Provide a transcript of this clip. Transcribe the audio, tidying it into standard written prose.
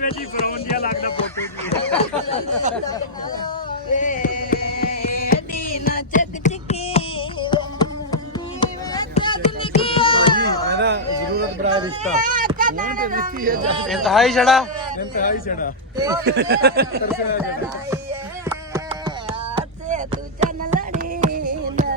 ਵਿੱਚ ਹੀ ਫਰੋਨ ਜਿਹਾ ਲੱਗਦਾ ਫੋਟੋ ਜੀ ਦੀਨਾ ਚੱਕ ਚੱਕੀ ਜ਼ਰੂਰਤ ਬੜਾ ਰਿਸ਼ਤਾ ਹੁਣ ਤੇ ਵਿੱਕੀ ਹੈ ਇੰਤਹਾਈ ਛੜਾ ਇੰਤਹਾਈ ਛੜਾ ਤੂੰ ਚੰਨ ਲੜੀ ਨਾ